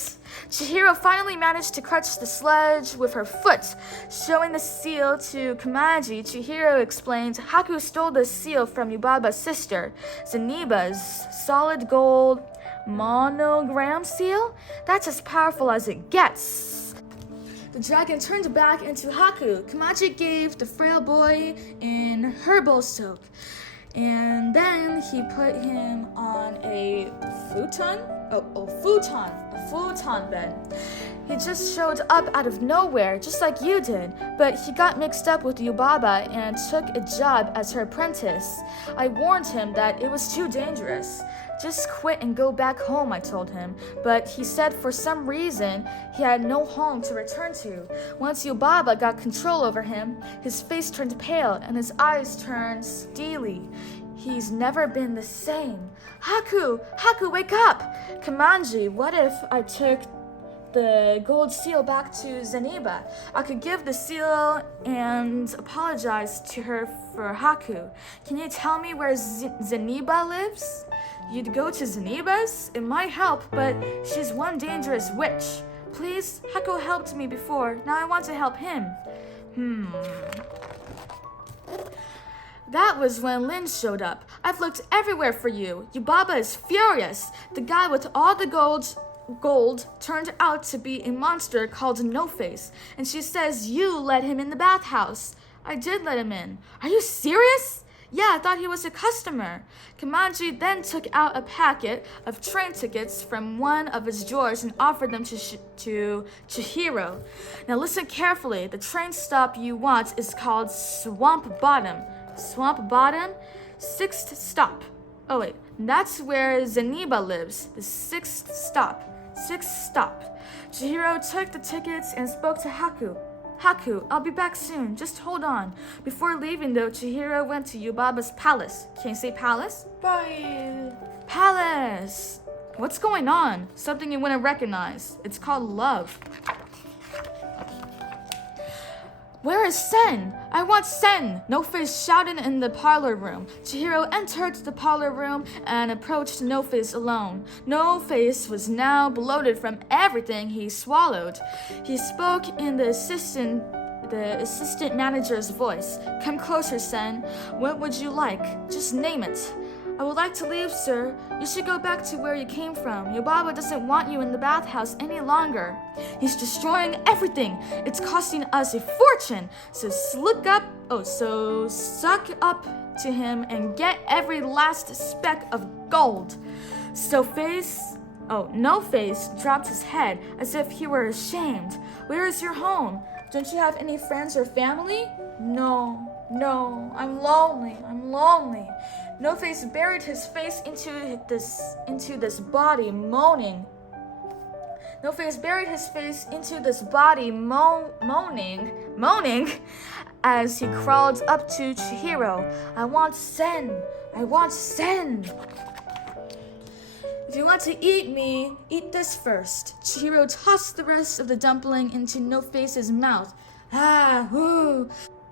Chihiro finally managed to catch the sludge with her foot. Showing the seal to Kumanji, Chihiro explained, "Haku stole the seal from Yubaba's sister, Zeniba's solid gold monogram seal. That's as powerful as it gets." The dragon turned back into Haku. Kumanji gave the frail boy an herbal soak, and then he put him on a futon bed. He just showed up out of nowhere, just like you did, but he got mixed up with Yubaba and took a job as her apprentice. I warned him that it was too dangerous. "Just quit and go back home," I told him, but he said for some reason he had no home to return to. Once Yubaba got control over him, his face turned pale and his eyes turned steely. He's never been the same. Haku, wake up!" "Kumanji, what if I took the gold seal back to Zeniba? I could give the seal and apologize to her for Haku. Can you tell me where Zeniba lives?" "You'd go to Zeniba's? It might help, but she's one dangerous witch. Please, Haku helped me before. Now I want to help him." That was when Lin showed up. I've looked everywhere for you. Yubaba is furious. The guy with all the gold turned out to be a monster called No Face, and she says you let him in the bathhouse. I did let him in. Are you serious? Yeah, I thought he was a customer. Kumanji then took out a packet of train tickets from one of his drawers and offered them to Chihiro. Now listen carefully. The train stop you want is called Swamp Bottom. Swamp Bottom? 6th stop. Oh wait, that's where Zeniba lives. The 6th stop. 6th stop. Chihiro took the tickets and spoke to Haku. Haku, I'll be back soon. Just hold on. Before leaving though, Chihiro went to Yubaba's palace. Can you say palace? Bye. Palace! What's going on? Something you wouldn't recognize. It's called love. Where is Sen? I want Sen! No Face shouted in the parlor room. Chihiro entered the parlor room and approached No Face alone. No Face was now bloated from everything he swallowed. He spoke in the assistant manager's voice. Come closer, Sen. What would you like? Just name it. I would like to leave, sir. You should go back to where you came from. Yubaba doesn't want you in the bathhouse any longer. He's destroying everything. It's costing us a fortune. So suck up to him and get every last speck of gold. No Face dropped his head as if he were ashamed. Where is your home? Don't you have any friends or family? No, I'm lonely. No Face buried his face into this body, moaning. No Face buried his face into this body, moaning, as he crawled up to Chihiro. I want Sen. If you want to eat me, eat this first. Chihiro tossed the rest of the dumpling into No Face's mouth.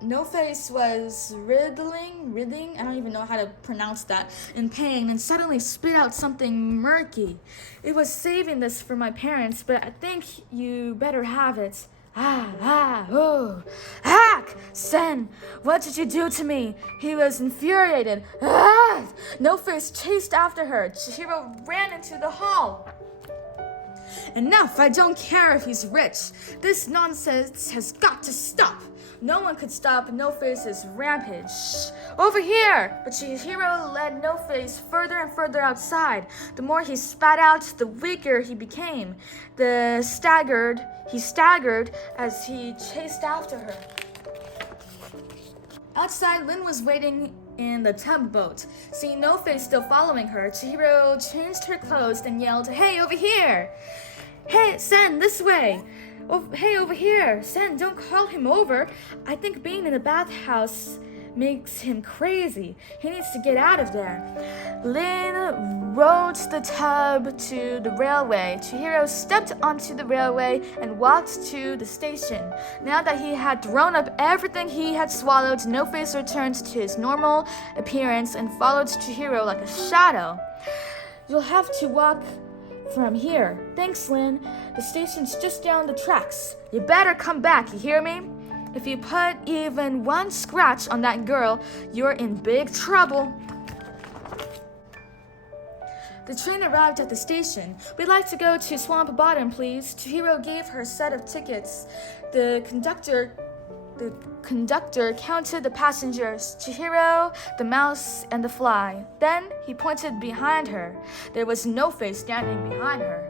No Face was writhing, I don't even know how to pronounce that, in pain, and suddenly spit out something murky. It was saving this for my parents, but I think you better have it. Hack! Sen, what did you do to me? He was infuriated. No Face chased after her. Chihiro ran into the hall. Enough! I don't care if he's rich. This nonsense has got to stop. No one could stop No Face's rampage. Over here! But Chihiro led No Face further and further outside. The more he spat out, the weaker he became. He staggered as he chased after her. Outside, Lin was waiting in the tugboat. Seeing No Face still following her, Chihiro changed her clothes and yelled, "Hey, over here! Hey, Sen, this way! Hey, over here! Sen, don't call him over. I think being in the bathhouse makes him crazy. He needs to get out of there." Lin rowed the tub to the railway. Chihiro stepped onto the railway and walked to the station. Now that he had thrown up everything he had swallowed, No Face returned to his normal appearance and followed Chihiro like a shadow. "You'll have to walk from here." "Thanks, Lin. The station's just down the tracks." "You better come back, you hear me? If you put even one scratch on that girl, you're in big trouble." The train arrived at the station. "We'd like to go to Swamp Bottom, please." Chihiro gave her a set of tickets. The conductor counted the passengers, Chihiro, the mouse, and the fly. Then he pointed behind her. There was No Face standing behind her.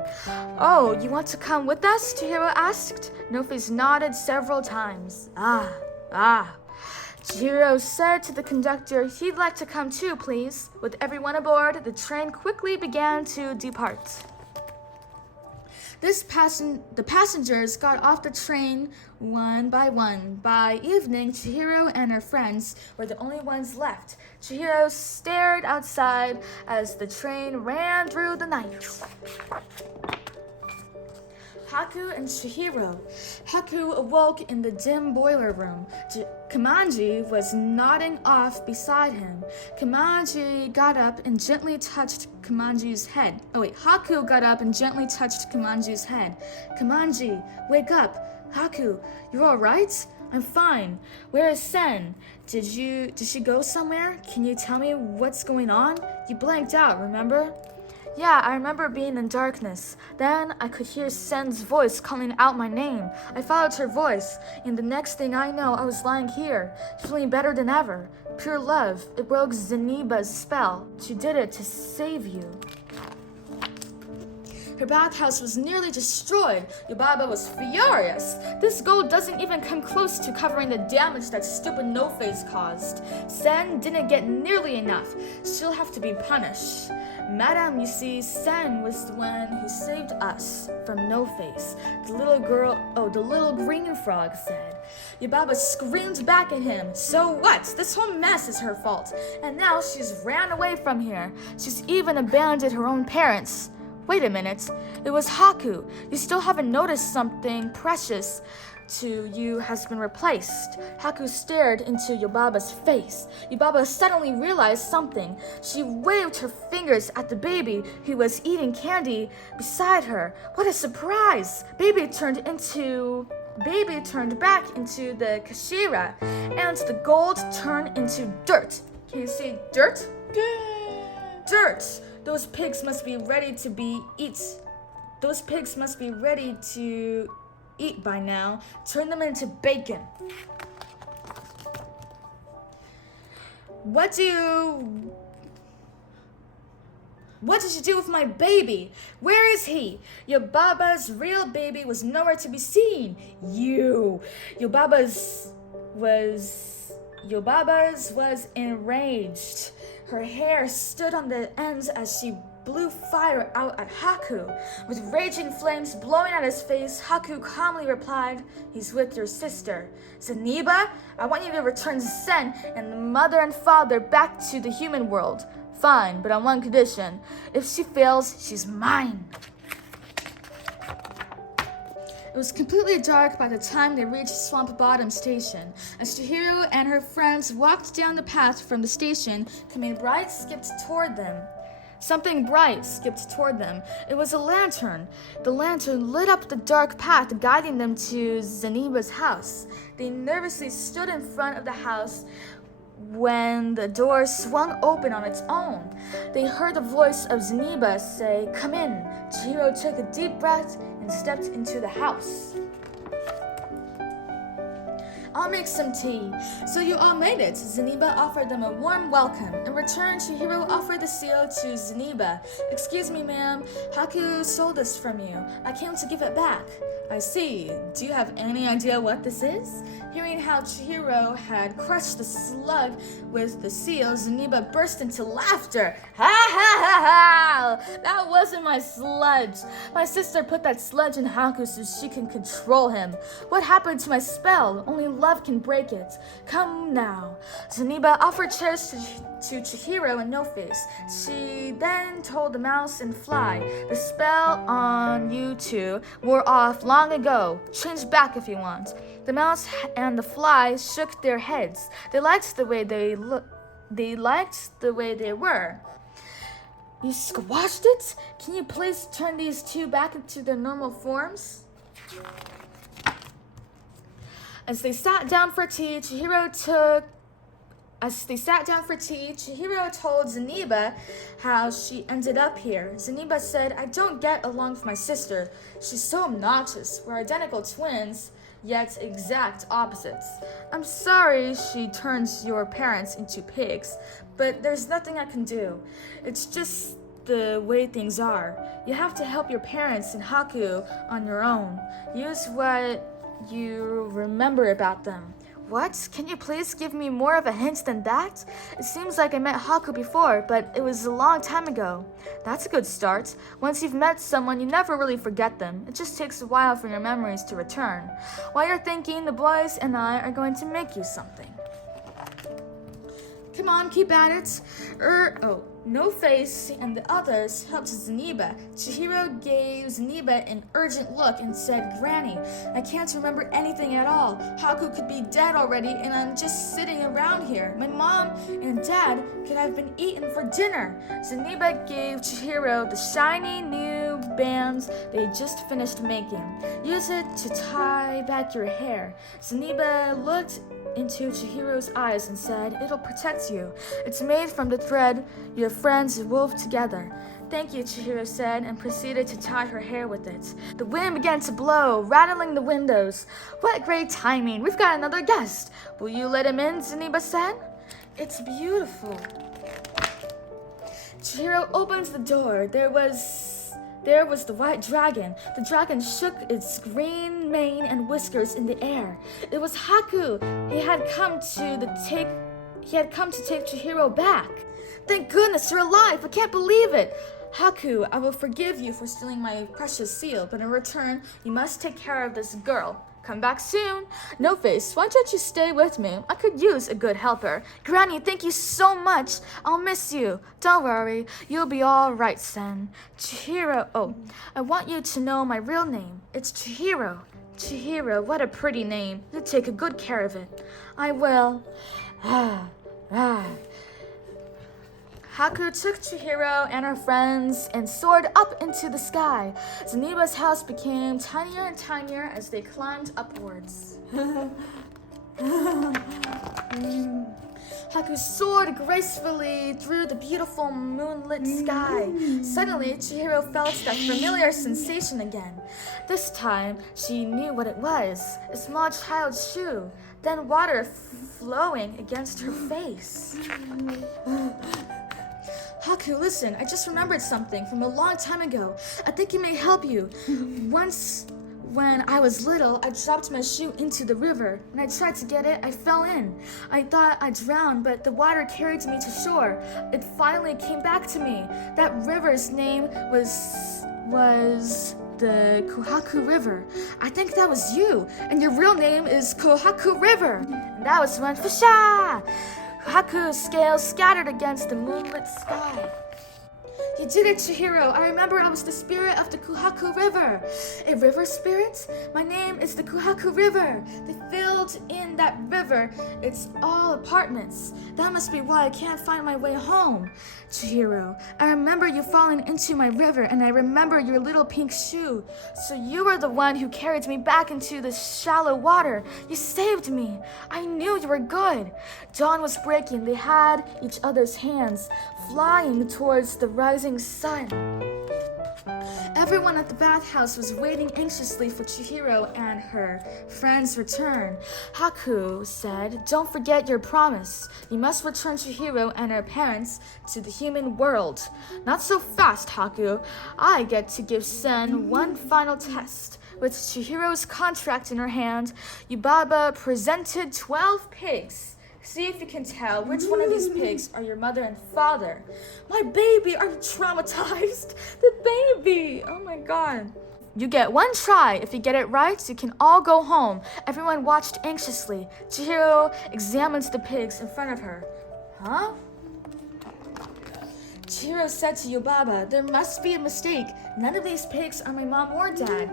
"Oh, you want to come with us?" Chihiro asked. No Face nodded several times. Chihiro said to the conductor he'd like to come too, please. With everyone aboard, the train quickly began to depart. The passengers got off the train one by one. By evening, Chihiro and her friends were the only ones left. Chihiro stared outside as the train ran through the night. Haku and Chihiro. Haku awoke in the dim boiler room. Kumanji was nodding off beside him. Kumanji got up and gently touched Kumanji's head. Haku got up and gently touched Kumanji's head. "Kumanji, wake up. Haku, you're all right?" I'm fine. Where is Sen? Did she go somewhere? Can you tell me what's going on? You blanked out, remember? Yeah, I remember being in darkness. Then I could hear Sen's voice calling out my name. I followed her voice, and the next thing I know, I was lying here, feeling better than ever. Pure love. It broke Zeniba's spell. She did it to save you. Her bathhouse was nearly destroyed. Yubaba was furious. This gold doesn't even come close to covering the damage that stupid No-Face caused. Sen didn't get nearly enough. She'll have to be punished. Madam, you see, Sen was the one who saved us from No-Face. The little green frog said. Yubaba screamed back at him. So what? This whole mess is her fault. And now she's ran away from here. She's even abandoned her own parents. Wait a minute. It was Haku. You still haven't noticed something precious to you has been replaced. Haku stared into Yubaba's face. Yubaba suddenly realized something. She waved her fingers at the baby who was eating candy beside her. What a surprise! Baby turned back into the Kashira, and the gold turned into dirt. Can you see dirt? Dirt! Those pigs must be ready to eat by now. Turn them into bacon. What did you do with my baby? Where is he? Yubaba's real baby was nowhere to be seen. Yubaba's was enraged. Her hair stood on the ends as she blew fire out at Haku. With raging flames blowing at his face, Haku calmly replied, "He's with your sister. Zeniba, I want you to return Sen and the mother and father back to the human world. Fine, but on one condition. If she fails, she's mine." It was completely dark by the time they reached Swamp Bottom Station. As Chihiro and her friends walked down the path from the station, something bright skipped toward them. It was a lantern. The lantern lit up the dark path, guiding them to Zeniba's house. They nervously stood in front of the house when the door swung open on its own. They heard the voice of Zeniba say, "Come in." Chihiro took a deep breath and stepped into the house. "I'll make some tea." "So you all made it." Zeniba offered them a warm welcome. In return, Chihiro offered the seal to Zeniba. "Excuse me, ma'am. Haku sold this from you. I came to give it back." "I see. Do you have any idea what this is?" Hearing how Chihiro had crushed the slug with the seal, Zeniba burst into laughter. "Ha ha ha ha! That wasn't my sludge. My sister put that sludge in Haku so she can control him. What happened to my spell? Only love can break it. Come now." Zeniba offered chairs to Chihiro and No-Face. She then told the mouse and fly, "The spell on you two wore off long ago. Change back if you want." The mouse and the fly shook their heads. They liked the way they were. "You squashed it? Can you please turn these two back into their normal forms?" As they sat down for tea, Chihiro told Zeniba how she ended up here. Zeniba said, "I don't get along with my sister. She's so obnoxious. We're identical twins, yet exact opposites. I'm sorry she turns your parents into pigs, but there's nothing I can do. It's just the way things are. You have to help your parents and Haku on your own. Use what you remember about them." "What? Can you please give me more of a hint than that? It seems like I met Haku before, but it was a long time ago." "That's a good start. Once you've met someone, you never really forget them. It just takes a while for your memories to return. While you're thinking, the boys and I are going to make you something." "Come on, keep at it." No-Face and the others helped Zeniba. Chihiro gave Zeniba an urgent look and said, "Granny, I can't remember anything at all. Haku could be dead already and I'm just sitting around here. My mom and dad could have been eaten for dinner." Zeniba gave Chihiro the shiny new bands they just finished making. Use it to tie back your hair. Zeniba looked into Chihiro's eyes and said, "It'll protect you. It's made from the thread your friends wove together." "Thank you," Chihiro said, and proceeded to tie her hair with it. The wind began to blow, rattling the windows. "What great timing! We've got another guest. Will you let him in?" Zeniba said. "It's beautiful." Chihiro opened the door. There was the white dragon. The dragon shook its green mane and whiskers in the air. It was Haku. He had come to take Chihiro back. "Thank goodness you're alive! I can't believe it!" "Haku, I will forgive you for stealing my precious seal, but in return, you must take care of this girl. Come back soon." "No Face, why don't you stay with me? I could use a good helper." "Granny, thank you so much. I'll miss you." "Don't worry, you'll be all right, Sen." "Chihiro, I want you to know my real name. It's Chihiro." "Chihiro, what a pretty name. You'll take a good care of it." "I will." Haku took Chihiro and her friends and soared up into the sky. Zeniba's house became tinier and tinier as they climbed upwards. Haku soared gracefully through the beautiful moonlit sky. Suddenly, Chihiro felt that familiar sensation again. This time, she knew what it was. A small child's shoe, then water flowing against her face. "Haku, listen, I just remembered something from a long time ago. I think it may help you. Once, when I was little, I dropped my shoe into the river. When I tried to get it, I fell in. I thought I drowned, but the water carried me to shore. It finally came back to me. That river's name was the Kohaku River. I think that was you, and your real name is Kohaku River." And that was when Fasha! Haku's scales scattered against the moonlit sky. "You did it, Chihiro. I remember I was the spirit of the Kohaku River." "A river spirit? My name is the Kohaku River. They filled in that river. It's all apartments. That must be why I can't find my way home." "Chihiro, I remember you falling into my river, and I remember your little pink shoe. So you were the one who carried me back into the shallow water. You saved me. I knew you were good." Dawn was breaking. They had each other's hands, flying towards the rising sun. Everyone at the bathhouse was waiting anxiously for Chihiro and her friend's return. Haku said, "Don't forget your promise. You must return Chihiro and her parents to the human world." "Not so fast, Haku. I get to give Sen one final test." With Chihiro's contract in her hand, Yubaba presented 12 pigs. "See if you can tell which one of these pigs are your mother and father." "My baby, are you traumatized?" "The baby, oh my god." "You get one try. If you get it right, you can all go home." Everyone watched anxiously. Chihiro examined the pigs in front of her. "Huh?" Chihiro said to Yubaba, "There must be a mistake. None of these pigs are my mom or dad."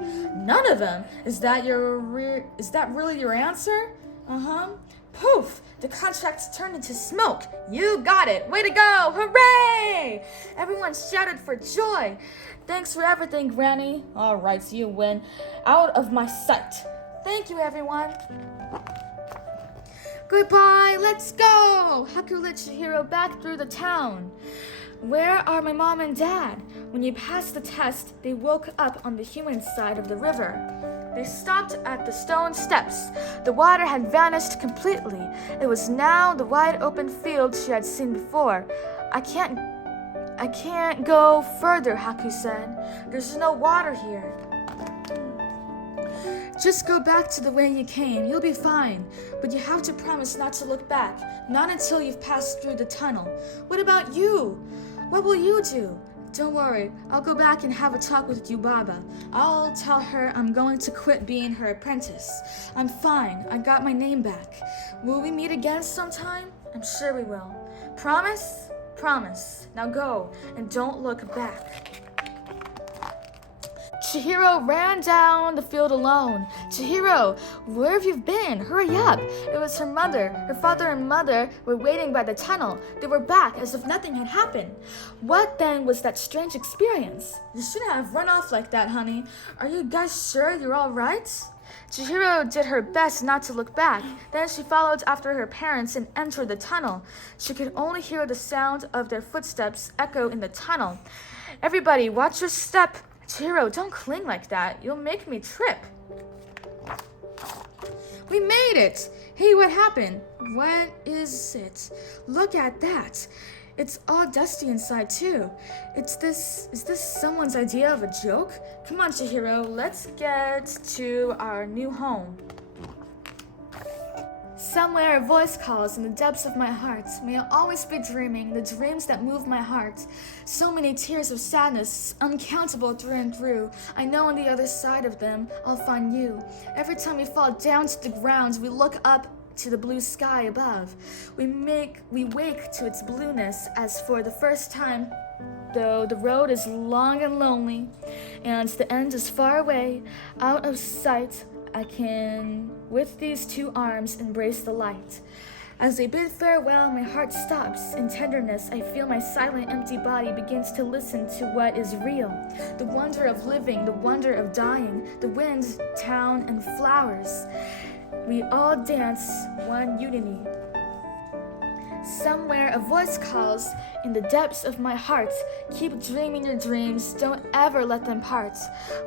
"None of them? Is that really your answer?" "Uh-huh." Poof! The contract turned into smoke. "You got it! Way to go! Hooray!" Everyone shouted for joy. "Thanks for everything, Granny." "All right, you win. Out of my sight." "Thank you, everyone." "Goodbye, let's go!" Haku led Chihiro back through the town. "Where are my mom and dad?" When you passed the test, they woke up on the human side of the river. They stopped at the stone steps. The water had vanished completely. It was now the wide open field she had seen before. I can't go further," Haku said. "There's no water here." "Just go back to the way you came. You'll be fine. But you have to promise not to look back. Not until you've passed through the tunnel." "What about you? What will you do?" "Don't worry. I'll go back and have a talk with Yubaba. I'll tell her I'm going to quit being her apprentice. I'm fine. I got my name back. Will we meet again sometime?" "I'm sure we will." "Promise?" "Promise. Now go and don't look back." Chihiro ran down the field alone. Chihiro, where have you been? Hurry up. It was her mother. Her father and mother were waiting by the tunnel. They were back as if nothing had happened. What then was that strange experience? You shouldn't have run off like that, honey. Are you guys sure you're all right? Chihiro did her best not to look back. Then she followed after her parents and entered the tunnel. She could only hear the sound of their footsteps echo in the tunnel. Everybody, watch your step. Chihiro, don't cling like that. You'll make me trip. We made it! Hey, what happened? What is it? Look at that. It's all dusty inside too. Is this someone's idea of a joke? Come on, Chihiro, let's get to our new home. Somewhere a voice calls in the depths of my heart. May I always be dreaming the dreams that move my heart. So many tears of sadness, uncountable through and through. I know on the other side of them, I'll find you. Every time we fall down to the ground, we look up to the blue sky above. We wake to its blueness as for the first time, though the road is long and lonely, and the end is far away, out of sight. I can, with these two arms, embrace the light. As I bid farewell, my heart stops. In tenderness, I feel my silent, empty body begins to listen to what is real. The wonder of living, the wonder of dying, the wind, town, and flowers. We all dance one unity. Somewhere a voice calls in the depths of my heart. Keep dreaming your dreams, don't ever let them part.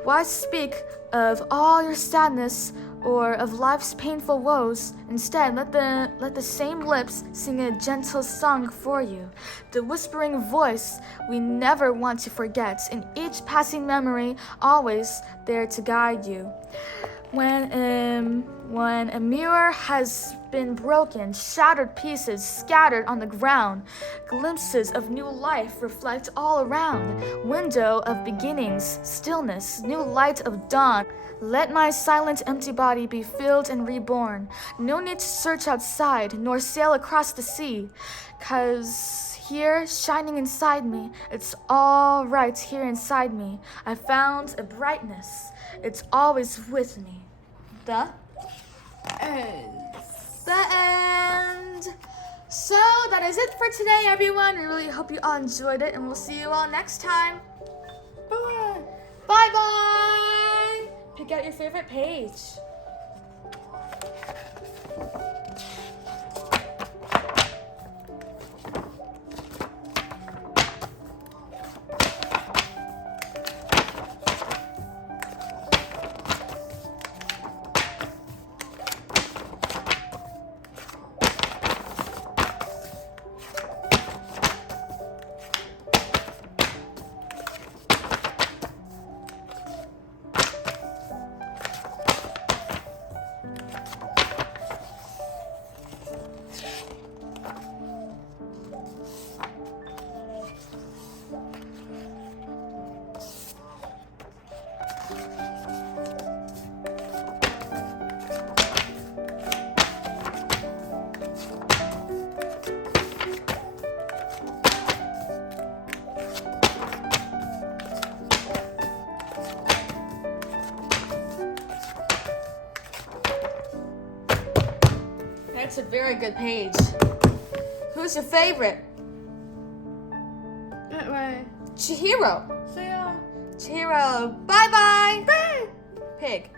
Why speak of all your sadness or of life's painful woes? Instead, let the same lips sing a gentle song for you. The whispering voice we never want to forget, in each passing memory, always there to guide you. When a mirror has been broken, shattered pieces scattered on the ground, glimpses of new life reflect all around. Window of beginnings, stillness, new light of dawn. Let my silent empty body be filled and reborn. No need to search outside, nor sail across the sea, 'cause here, shining inside me, it's all right here inside me. I found a brightness. It's always with me. The end. So that is it for today, everyone. We really hope you all enjoyed it, and we'll see you all next time. Bye. Bye. Pick out your favorite page. That's a very good page. Who's your favorite? That way. Chihiro. See ya. Chihiro. Bye-bye. Bye. Pig.